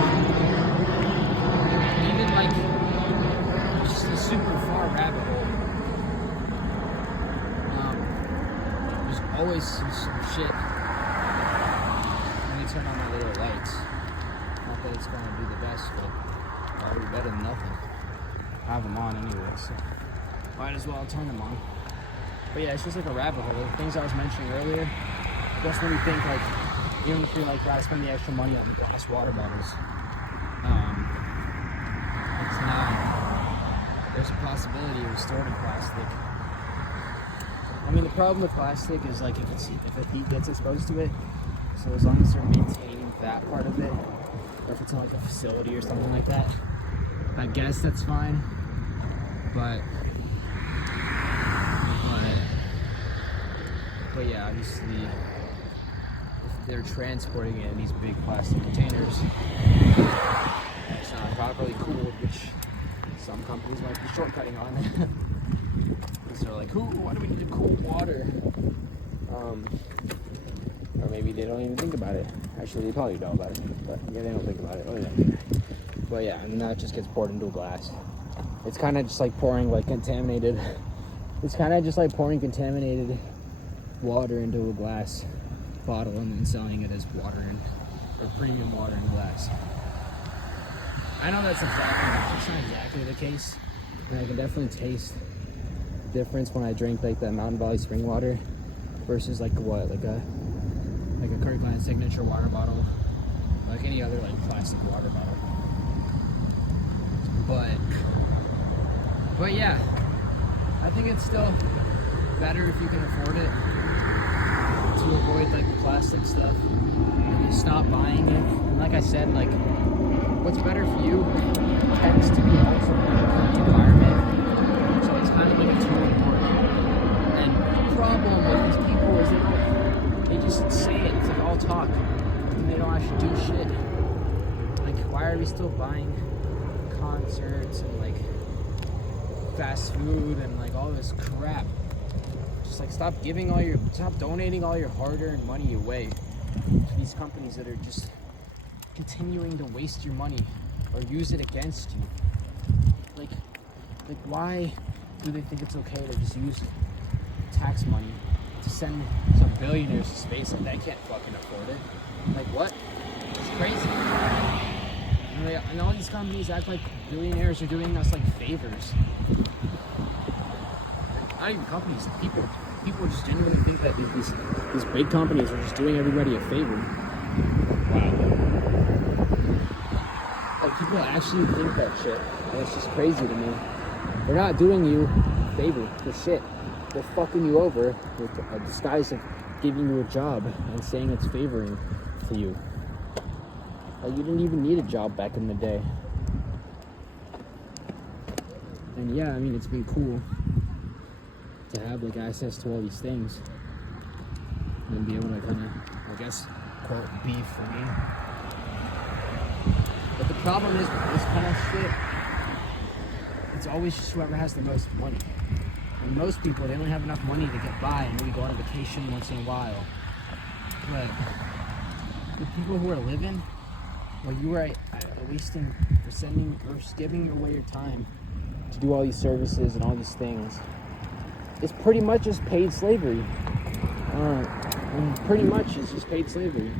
Even like just a super far rabbit hole. There's always some shit. Let me turn on my little lights. Not that it's going to be the best, but probably better than nothing. I have them on anyway, so might as well turn them on. But yeah, it's just like a rabbit hole. The things I was mentioning earlier, just when you think like, even if you're like, gotta spend the extra money on the glass water bottles, it's not, there's a possibility of restoring plastic. I mean, the problem with plastic is like if heat gets exposed to it, so as long as they're maintaining that part of it, or if it's in like a facility or something like that, I guess that's fine. But yeah, obviously, if they're transporting it in these big plastic containers, it's not properly cooled, which some companies might be shortcutting on. Because they're like, why do we need to cool water? Or maybe they don't even think about it. Actually, they probably know about it, but yeah, they don't think about it. Oh, yeah. But yeah, and then that just gets poured into a glass. It's kind of just like pouring like contaminated. It's kind of just like pouring contaminated water into a glass. bottle and then selling it as water or premium water in glass. I know that's not exactly the case, and I can definitely taste the difference when I drink like the Mountain Valley spring water versus like what, like a Kirkland signature water bottle, like any other like plastic water bottle. But yeah, I think it's still better if you can afford it to avoid like the plastic stuff and you stop buying it. And like I said, like what's better for you tends to be also better for the environment. So it's kind of like a two in one. And the problem with these people is they just say it. It's like all talk, and they don't actually do shit. Like, why are we still buying concerts and like fast food and like all this crap? Just like stop donating all your hard-earned money away to these companies that are just continuing to waste your money or use it against you. Like why do they think it's okay to just use tax money to send some billionaires to space? Like, they can't fucking afford it. Like, what? It's crazy. And all these companies act like billionaires are doing us like favors. Not even companies, people just genuinely think that these big companies are just doing everybody a favor. Wow. Like, people actually think that shit, and it's just crazy to me. They're not doing you a favor for shit. They're fucking you over with a disguise of giving you a job and saying it's favoring to you. Like, you didn't even need a job back in the day. And yeah, I mean, it's been cool to have like access to all these things and be able to kind of, I guess, quote, be free. But the problem is with this kind of shit, it's always just whoever has the most money. And most people, they don't have enough money to get by and maybe go on a vacation once in a while. But the people who are living, well, you are wasting or sending or giving away your time to do all these services and all these things. It's pretty much just paid slavery. And pretty much it's just paid slavery.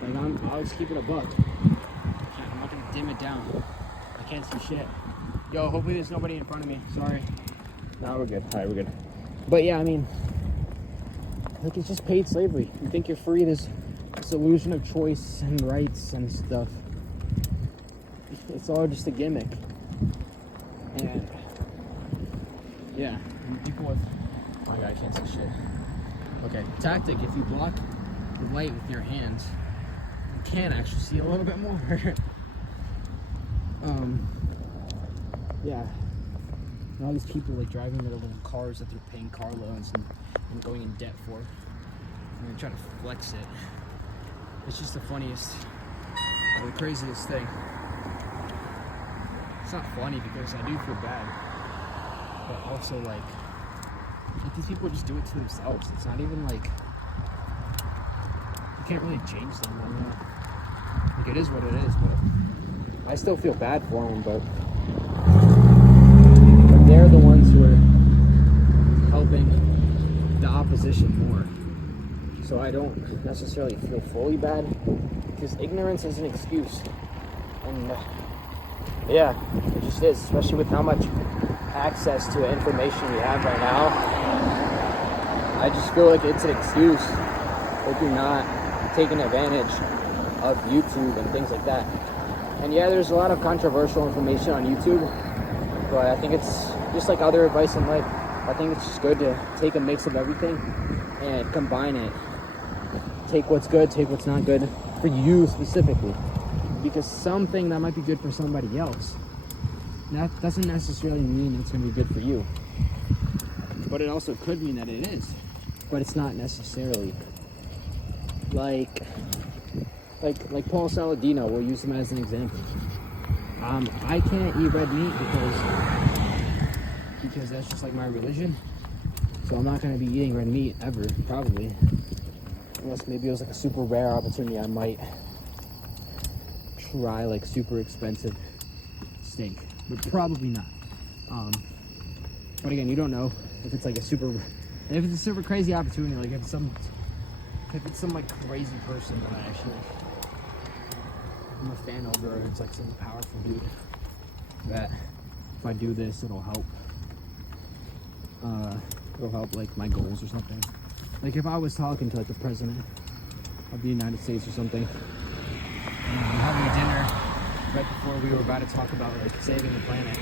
Like, I'll just keep it a buck. I'm not gonna dim it down. I can't see shit. Yo, hopefully there's nobody in front of me. Sorry. No, we're good. Alright, we're good. But yeah, I mean, like, it's just paid slavery. You think you're free, this illusion of choice and rights and stuff. It's all just a gimmick. And yeah, and people with, oh my god, I can't see shit. Okay, tactic, if you block the light with your hands, you can actually see a little bit more. Yeah. And all these people like driving their little cars that they're paying car loans and going in debt for. And they're trying to flex it. It's just the funniest, the craziest thing. It's not funny because I do feel bad. But also like these people just do it to themselves. It's not even like, you can't really change them. I don't know. Like, it is what it is, but I still feel bad for them, but they're the ones who are helping the opposition more. So I don't necessarily feel fully bad, because ignorance is an excuse. And yeah, it just is, especially with how much access to information we have right now. I just feel like it's an excuse if you're not taking advantage of YouTube and things like that. And yeah, there's a lot of controversial information on YouTube, but I think it's just like other advice in life. I think it's just good to take a mix of everything and combine it. Take what's good, take what's not good for you specifically, because something that might be good for somebody else, that doesn't necessarily mean it's going to be good for you. But it also could mean that it is, but it's not necessarily. Like Paul Saladino, we'll use him as an example. I can't eat red meat because that's just like my religion. So I'm not going to be eating red meat ever, probably. Unless maybe it was like a super rare opportunity, I might try like super expensive steak, but probably not. But again, you don't know if it's like if it's a super crazy opportunity, like if if it's some like crazy person that I'm a fan of, or it's like some powerful dude that if I do this, it'll help like my goals or something. Like if I was talking to like the president of the United States or something, and having dinner right before we were about to talk about like saving the planet,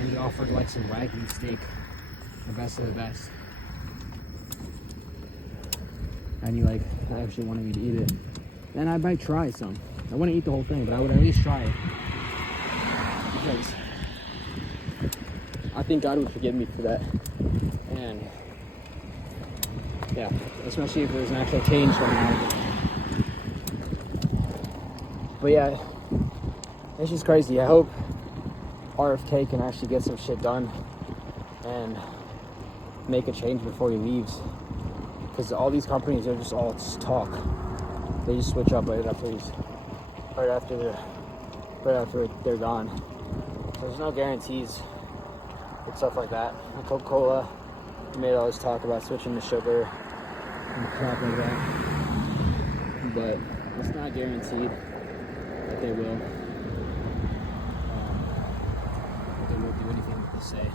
and he offered like some Wagyu steak, the best of the best, and he like actually wanted me to eat it, then I might try some. I wouldn't eat the whole thing, but I would at least try it, because I think God would forgive me for that. And yeah, especially if there's an actual change going on. But yeah, it's just crazy. I hope RFK can actually get some shit done and make a change before he leaves. Because all these companies are just all just talk. They just switch up right after they're gone. So there's no guarantees with stuff like that. Like Coca-Cola made all this talk about switching to sugar and crap like that. But it's not guaranteed that they will. They won't do anything that they say.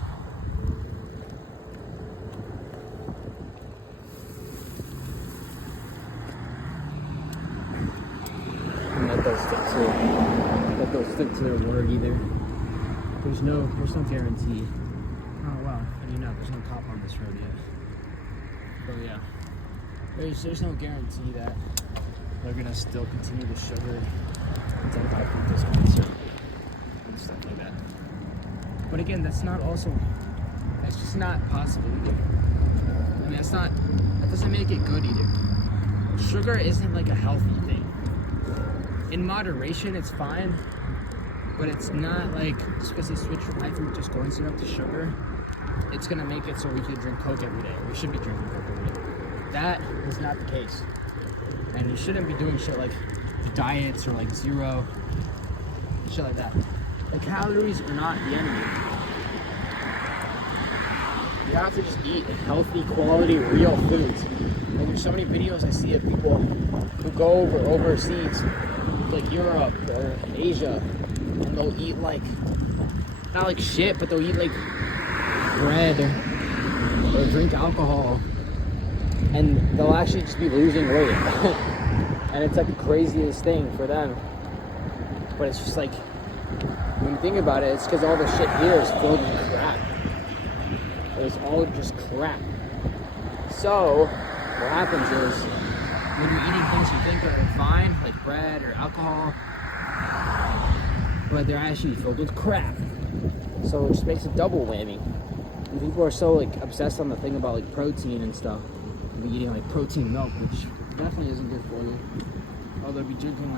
And let those stick to their word either. There's no guarantee. Oh well, there's no cop on this road yet. But yeah, there's no guarantee that they're gonna still continue the sugar and anti-fructose corn syrup and stuff like that. But again, that's just not possible either. I mean, that doesn't make it good either. Sugar isn't like a healthy thing. In moderation, it's fine, but it's not like just because they switch from high fructose corn syrup to sugar, it's gonna make it so we can drink Coke every day. We should be drinking Coke every day. That is not the case. And you shouldn't be doing shit like diets or like zero, shit like that. The calories are not the enemy. You have to just eat healthy, quality, real foods. Like there's so many videos I see of people who go overseas, like Europe or Asia, and they'll eat like, not like shit, but they'll eat like bread or drink alcohol, and they'll actually just be losing weight. And it's like the craziest thing for them. But it's just like, when you think about it, it's because all the shit here is filled with crap. It's all just crap. So what happens is, when you're eating things you think are fine, like bread or alcohol, but they're actually filled with crap. So it just makes a double whammy. And people are so like obsessed on the thing about like protein and stuff. They'll be eating like protein milk, which definitely isn't good for you. Or they'll be drinking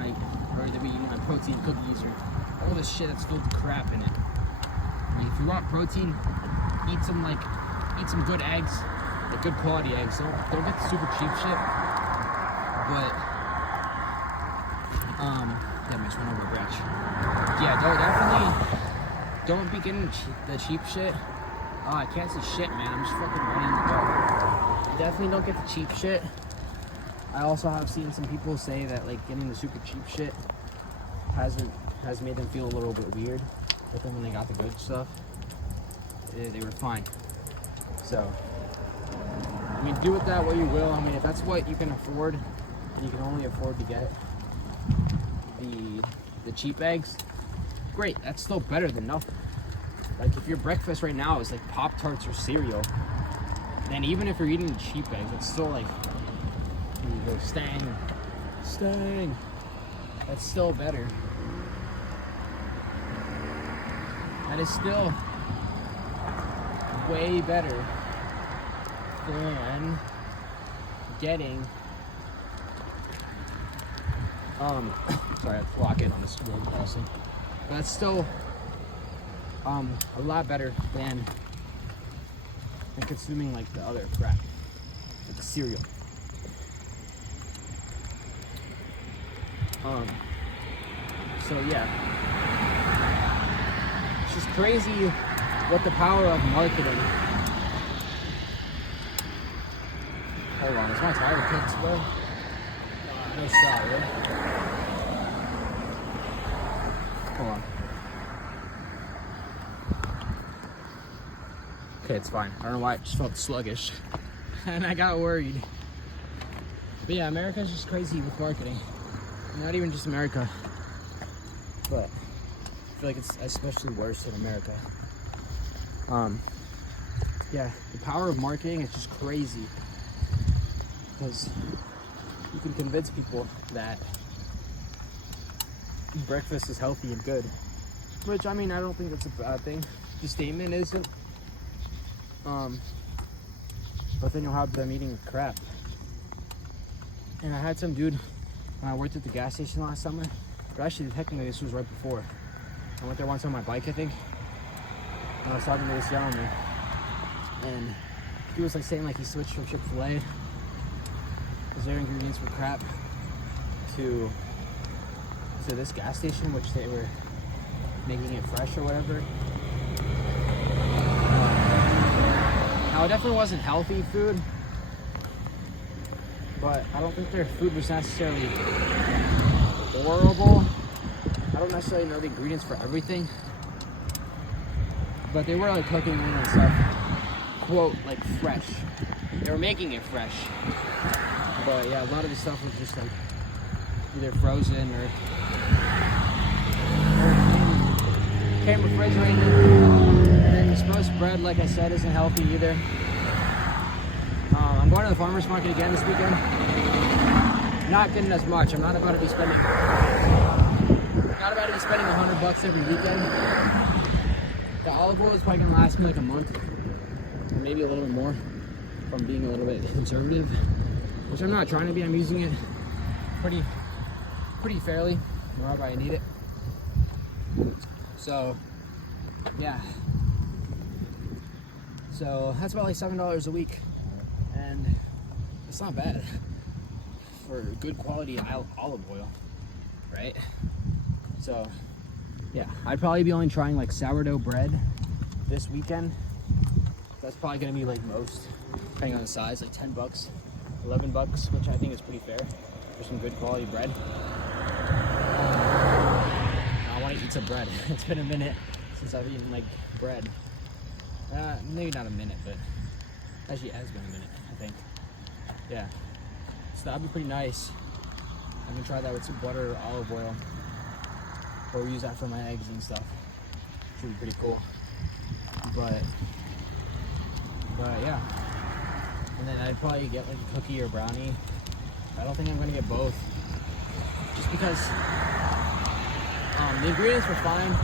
or they'll be eating like protein cookies or all this shit that's filled with crap in it. Like if you want protein, eat some good eggs, like good quality eggs. Don't get the super cheap shit. But that makes one over batch. Yeah, don't be getting the cheap shit. Oh, I can't say shit, man. I'm just fucking ready to go. Definitely don't get the cheap shit. I also have seen some people say that like getting the super cheap shit has made them feel a little bit weird. But then when they got the good stuff, they were fine. So, I mean, do with that what you will. I mean, if that's what you can afford, and you can only afford to get the cheap eggs, great. That's still better than nothing. Like if your breakfast right now is like Pop-Tarts or cereal, then even if you're eating the cheap eggs, it's still like the stang. That's still better. That is still way better than getting sorry, I have to lock in on this road crossing. But that's still a lot better than consuming like the other crap, like the cereal. So yeah, it's just crazy what the power of marketing Hold on, is my tire kicked, bro? No shot, really? Hold on. Okay, it's fine. I don't know why it just felt sluggish. And I got worried. But yeah, America's just crazy with marketing. Not even just America. But I feel like it's especially worse in America. Yeah, the power of marketing is just crazy. Because you can convince people that breakfast is healthy and good. Which, I mean, I don't think that's a bad thing. The statement isn't. But then you'll have them eating crap. And I had some dude when I worked at the gas station last summer. But actually, technically, this was right before. I went there once on my bike, I think. And I was talking to this gentleman. And he was like saying like he switched from Chick-fil-A because their ingredients were crap to this gas station, which they were making it fresh or whatever. Now it definitely wasn't healthy food, but I don't think their food was necessarily horrible. I don't necessarily know the ingredients for everything, but they were like cooking it and stuff, quote, like fresh. They were making it fresh. But yeah, a lot of the stuff was just like either frozen or came refrigerated. And the supposed bread, like I said, isn't healthy either. I'm going to the farmer's market again this weekend. Not getting as much. I'm not about to be spending $100 every weekend. The olive oil is probably gonna last me like a month, or maybe a little bit more, if I'm being a little bit conservative. Which I'm not trying to be. I'm using it pretty fairly wherever I need it. So yeah. So that's about like $7 a week, and it's not bad for good quality olive oil, right? So yeah, I'd probably be only trying like sourdough bread this weekend. That's probably gonna be like most, depending on the size, like $10, $11, which I think is pretty fair for some good quality bread. I want to eat some bread. It's been a minute since I've eaten like bread. Maybe not a minute, but actually it has been a minute, I think. Yeah, so that'd be pretty nice. I'm gonna try that with some butter or olive oil, or use that for my eggs and stuff. Should be pretty cool. But yeah. And then I'd probably get like a cookie or brownie. I don't think I'm gonna get both, just because the ingredients were fine,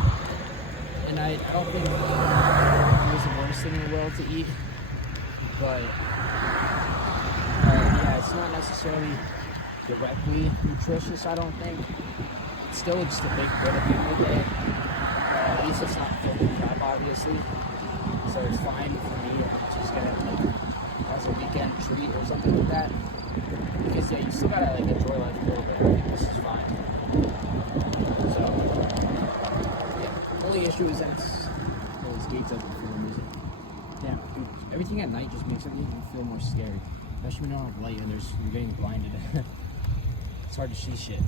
and I don't think it was the worst thing in the world to eat. But yeah, it's not necessarily directly nutritious, I don't think. It's still just a big bit at the end of the day. At least it's not filled with crap, obviously. So it's fine for me to just get it like as a weekend treat or something like that. Because yeah, you still gotta like enjoy life a little bit. I think this is fine. So yeah, the only issue is that it's gates open for no reason. Damn, dude, everything at night just makes everything feel more scary. Especially when you don't have light and you're getting blinded. It's hard to see shit.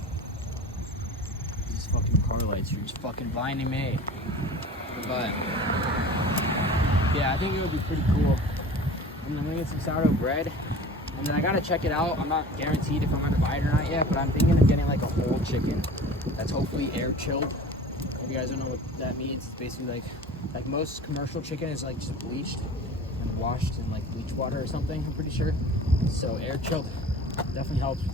These fucking car lights are just fucking blinding me. But yeah, I think it would be pretty cool. And I'm gonna get some sourdough bread, and then I gotta check it out. I'm not guaranteed if I'm gonna buy it or not yet, but I'm thinking of getting like a whole chicken that's hopefully air chilled. If you guys don't know what that means, it's basically like most commercial chicken is like just bleached and washed in like bleach water or something, I'm pretty sure. So air chilled definitely helps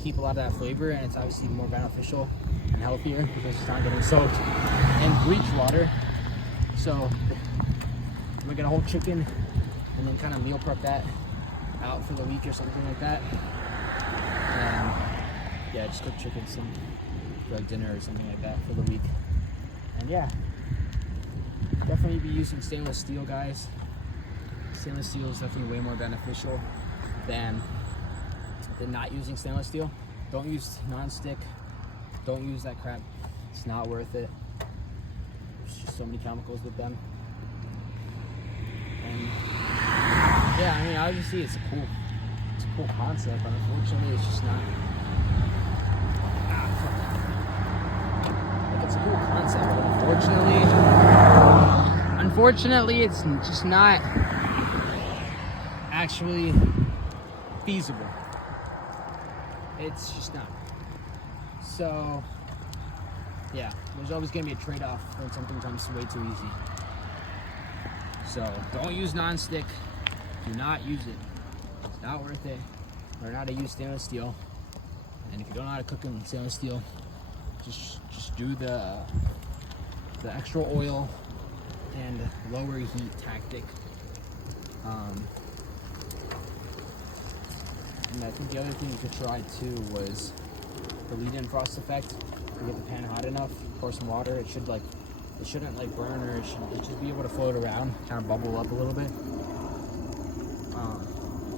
keep a lot of that flavor, and it's obviously more beneficial and healthier because it's not getting soaked in bleach water. So I'm gonna get a whole chicken and then kind of meal prep that out for the week or something like that. And yeah, just cook chicken some for like dinner or something like that for the week. And yeah, definitely be using stainless steel, guys. Stainless steel is definitely way more beneficial than not using stainless steel. Don't use non-stick. Don't use that crap. It's not worth it. There's just so many chemicals with them. And yeah, I mean, obviously it's a cool concept, but unfortunately it's just not. Like, it's a cool concept, but unfortunately it's just not actually feasible. It's just not. So yeah, there's always gonna be a trade-off when something comes way too easy. So don't use non-stick. Do not use it. It's not worth it. Learn how to use stainless steel. And if you don't know how to cook in stainless steel, just do the extra oil and lower heat tactic. And I think the other thing you could try too was the lead-in frost effect. You get the pan hot enough, pour some water. It shouldn't like burn, or it should be able to float around, kind of bubble up a little bit.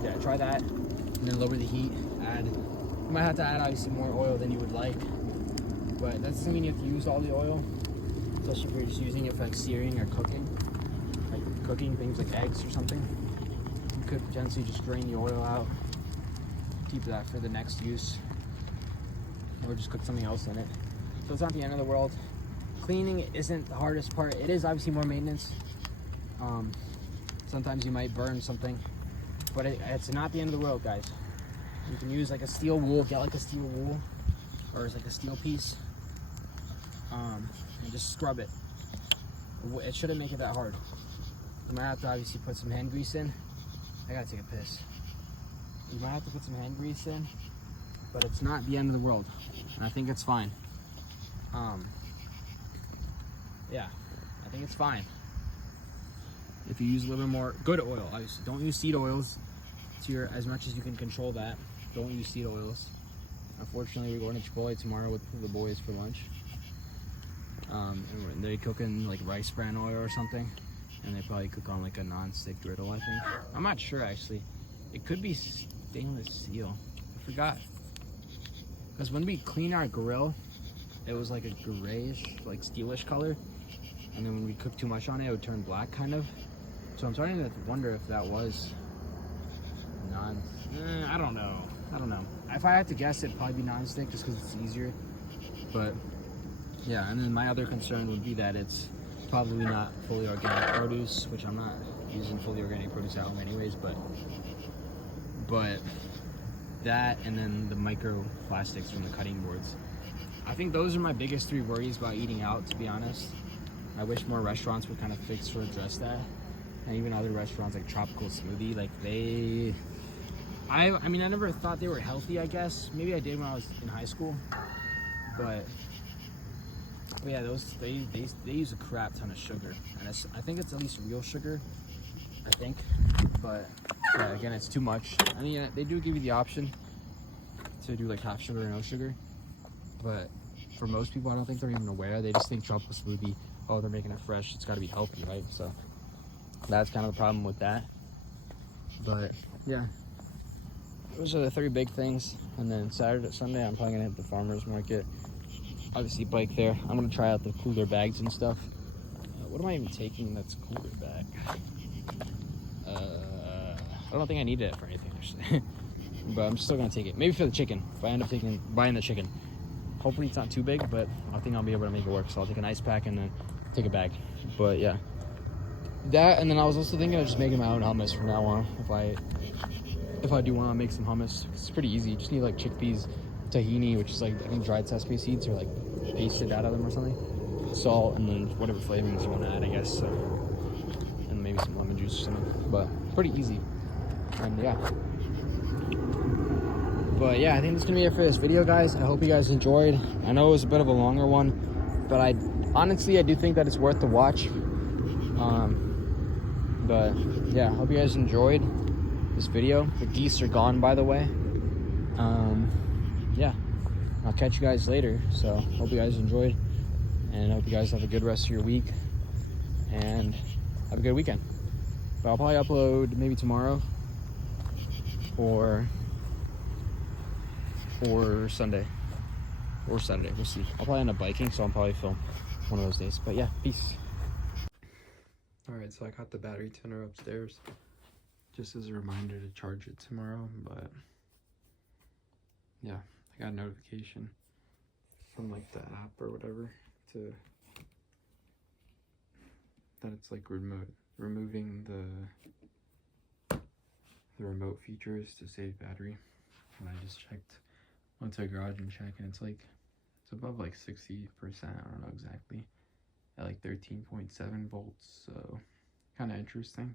Yeah, try that, and then lower the heat. You might have to add obviously more oil than you would like, but that doesn't mean you have to use all the oil, especially if you're just using it for like searing or cooking, like cooking things like eggs or something. You could potentially just drain the oil out, keep that for the next use, or just cook something else in it. So it's not the end of the world. Cleaning isn't the hardest part. It is obviously more maintenance. Sometimes you might burn something, but it's not the end of the world, guys. You can use like a steel wool, get like a steel wool, or it's like a steel piece, and just scrub it. It shouldn't make it that hard. You might have to obviously put some hand grease in. I gotta take a piss. You might have to put some hand grease in, but it's not the end of the world, and I think it's fine. Yeah, I think it's fine. If you use a little bit more good oil, obviously. Don't use seed oils as much as you can control that. Don't use seed oils. Unfortunately, we're going to Chipotle tomorrow with the boys for lunch. And they're cooking like rice bran oil or something, and they probably cook on like a non-stick griddle, I think. I'm not sure actually. It could be stainless steel. I forgot. Because when we clean our grill, it was like a grayish, like steelish color. And then when we cook too much on it, it would turn black kind of. So I'm starting to wonder if that was I don't know. If I had to guess, it'd probably be non-stick just because it's easier. But yeah, and then my other concern would be that it's probably not fully organic produce, which I'm not using fully organic produce at home anyways, but that, and then the microplastics from the cutting boards. I think those are my biggest three worries about eating out, to be honest. I wish more restaurants would kind of fix or address that. And even other restaurants like Tropical Smoothie, like I mean, I never thought they were healthy, I guess. Maybe I did when I was in high school. But yeah, they use a crap ton of sugar. And I think it's at least real sugar, I think. But yeah, again, it's too much. I mean, they do give you the option to do like half sugar or no sugar. But for most people, I don't think they're even aware. They just think Tropical Smoothie, oh, they're making it fresh, it's got to be healthy, right? So that's kind of the problem with that. But yeah, those are the three big things. And then Sunday, I'm probably gonna hit the farmers market. Obviously, bike there. I'm gonna try out the cooler bags and stuff. What am I even taking that's cooler bag? I don't think I need it for anything actually. But I'm still gonna take it. Maybe for the chicken. If I end up buying the chicken. Hopefully it's not too big, but I think I'll be able to make it work. So I'll take an ice pack and then take a bag. But yeah, that, and then I was also thinking of just making my own hummus from now on. If I do want to make some hummus, it's pretty easy. You just need like chickpeas, tahini, which is like I think dried sesame seeds, or like pasted out of them or something. Salt, and then whatever flavorings you want to add, I guess. So, and maybe some lemon juice or something. But pretty easy. And yeah. But yeah, I think that's gonna be it for this video, guys. I hope you guys enjoyed. I know it was a bit of a longer one, but I do think that it's worth the watch. But yeah, I hope you guys enjoyed this video. The geese are gone, by the way. Yeah, I'll catch you guys later. So hope you guys enjoyed, and I hope you guys have a good rest of your week and have a good weekend. But I'll probably upload maybe tomorrow or Sunday or Saturday. We'll see. I'll probably end up biking, so I'll probably film one of those days. But yeah, peace. All right, so I got the battery tuner upstairs. just as a reminder to charge it tomorrow. But yeah, I got a notification from like the app or whatever that it's like removing the remote features to save battery. And I just went to a garage and checked, and it's above like 60%. I don't know exactly, at like 13.7 volts. So kind of interesting.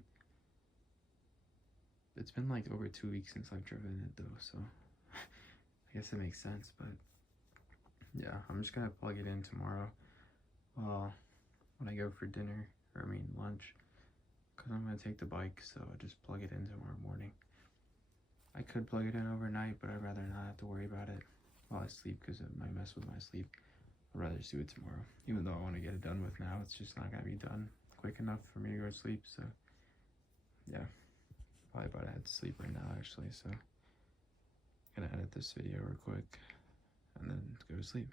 It's been like over 2 weeks since I've driven it though, so I guess it makes sense. But yeah, I'm just gonna plug it in tomorrow when I go for dinner, or I mean lunch, because I'm gonna take the bike, so I'll just plug it in tomorrow morning. I could plug it in overnight, but I'd rather not have to worry about it while I sleep, because it might mess with my sleep. I'd rather just do it tomorrow, even though I want to get it done with now. It's just not gonna be done quick enough for me to go to sleep. So yeah, probably about to head to sleep right now actually, so I'm gonna edit this video real quick and then go to sleep.